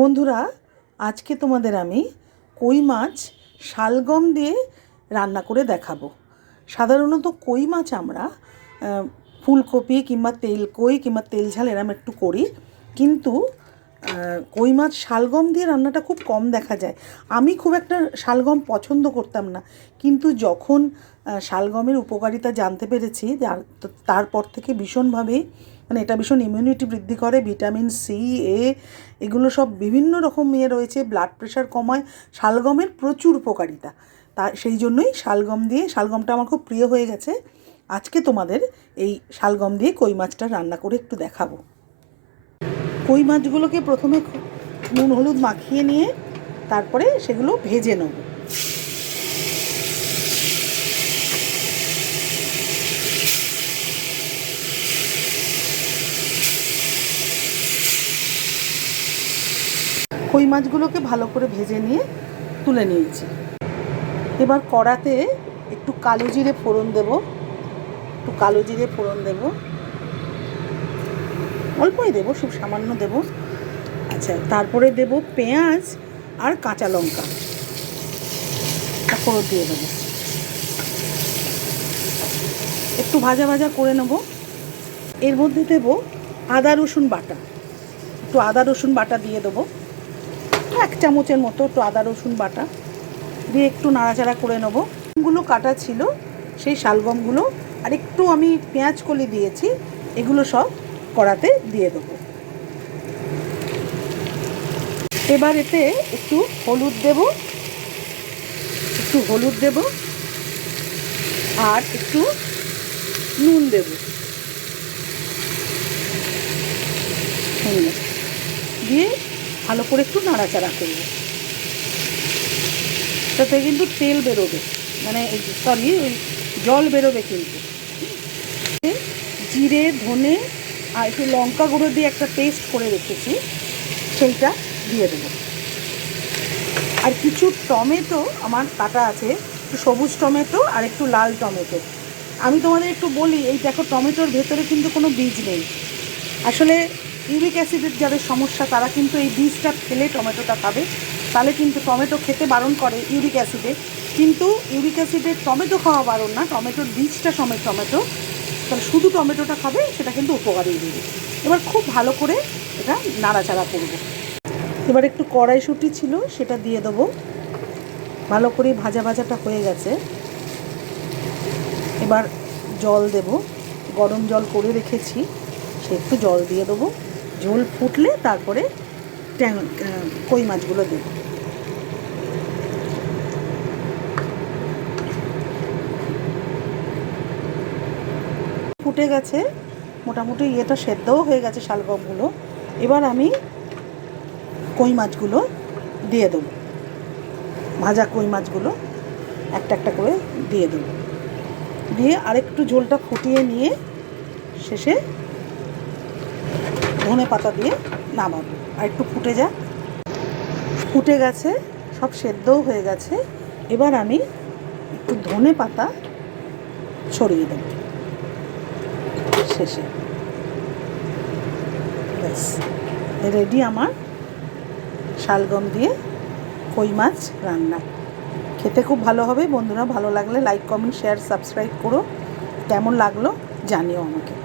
বন্ধুরা, আজকে তোমাদের আমি কই মাছ শালগম দিয়ে রান্না করে দেখাবো। সাধারণত কই মাছ আমরা ফুলকপি কিংবা তেল কই কিংবা তেল ঝাল এরম একটু করি, কিন্তু কই মাছ শালগম দিয়ে রান্নাটা খুব কম দেখা যায়। আমি খুব একটা শালগম পছন্দ করতাম না, কিন্তু যখন শালগমের উপকারিতা জানতে পেরেছি তারপর থেকে ভীষণভাবেই মানে এটা ভীষণ ইমিউনিটি বৃদ্ধি করে ভিটামিন সি এ এগুলো সব বিভিন্ন রকম ইয়ে রয়েছে ব্লাড প্রেশার কমায়, শালগমের প্রচুর উপকারিতা। তা, সেই জন্যই শালগম দিয়ে, শালগমটা আমার খুব প্রিয় হয়ে গেছে। আজকে তোমাদের এই শালগম দিয়ে কই মাছটা রান্না করে একটু দেখাবো। কই মাছগুলোকে প্রথমে নুন, হলুদ মাখিয়ে নিয়ে তারপরে সেগুলো ভেজে নেব। কই মাছগুলোকে ভালো করে ভেজে নিয়ে তুলে নিয়েছি। এবার কড়াতে একটু কালো জিরে ফোড়ন দেব। একটু কালো জিরে ফোড়ন দেব। অল্পই দেবো, খুব সামান্য দেব। আচ্ছা তারপরে দেব পেঁয়াজ আর কাঁচা লঙ্কা। তারপর দিয়ে দেবো। একটু ভাজা ভাজা করে নেব। এর মধ্যে দেব আদা রসুন বাটা। একটু আদা রসুন বাটা দিয়ে দেবো। এক চামচের মতো একটু আদা, রসুন বাটা দিয়ে একটু নাড়াচাড়া করে নেব। গুলো কাটা ছিল, সেই শালগমগুলো আর একটু আমি পেঁয়াজ কলি দিয়েছি, এগুলো সব কড়াতে দিয়ে দেবো। এবার এতে একটু হলুদ দেব, একটু হলুদ দেব, আর একটু নুন দেব। দিয়ে ভালো করে একটু নাড়াচাড়া করব। তাতে কিন্তু তেল বেরোবে। মানে সরি ওই জল বেরোবে কিন্তু। জিরে, ধনে আর একটু লঙ্কা গুঁড়ো দিয়ে একটা পেস্ট করে রেখেছি, সেইটা দিয়ে দেবো। আর কিছু টমেটো, আমার কাটা আছে, একটু সবুজ টমেটো আর একটু লাল টমেটো। আমি তোমাদের একটু বলি, এই দেখো টমেটোর ভেতরে কিন্তু কোনো বীজ নেই। আসলে ইউরিক অ্যাসিডের যাদের সমস্যা, তারা কিন্তু এই বীজটা ফেলে টমেটোটা খাবে তাহলে কিন্তু টমেটো খেতে বারণ করে ইউরিক অ্যাসিডে। কিন্তু ইউরিক অ্যাসিডের টমেটো খাওয়া বারণ না, টমেটোর বীজটা সমেত টমেটো। তাহলে শুধু টমেটোটা খাবে, সেটা কিন্তু উপকারী দেবে এবার খুব ভালো করে এটা নাড়াচাড়া করব। এবার একটু কড়াইশুঁটি ছিল, সেটা দিয়ে দেবো। ভালো করে ভাজা ভাজাটা হয়ে গেছে। এবার জল দেব। গরম জল করে রেখেছি, সে একটু জল দিয়ে দেবো। ঝোল ফুটলে তারপরে ট্যাং কই মাছগুলো দেবো। ফুটে গেছে, মোটামুটি ইয়েটা সেদ্ধও হয়ে গেছে শালগমগুলো। এবার আমি কই মাছগুলো দিয়ে দেবো। ভাজা কই মাছগুলো একটা একটা করে দিয়ে দেবো। দিয়ে আরেকটু ঝোলটা ফুটিয়ে নিয়ে শেষে ধনে পাতা দিয়ে নামাবো। আর একটু ফুটে যাক ফুটে গেছে, সব সেদ্ধও হয়ে গেছে। এবার আমি একটু ধনে পাতা ছড়িয়ে দেবো। শেষে। ব্যাস। রেডি আমার শালগম দিয়ে কই মাছ রান্না। খেতে খুব ভালো হবে। বন্ধুরা, ভালো লাগলে লাইক, কমেন্ট, শেয়ার, সাবস্ক্রাইব করো। কেমন লাগল জানিও আমাকে।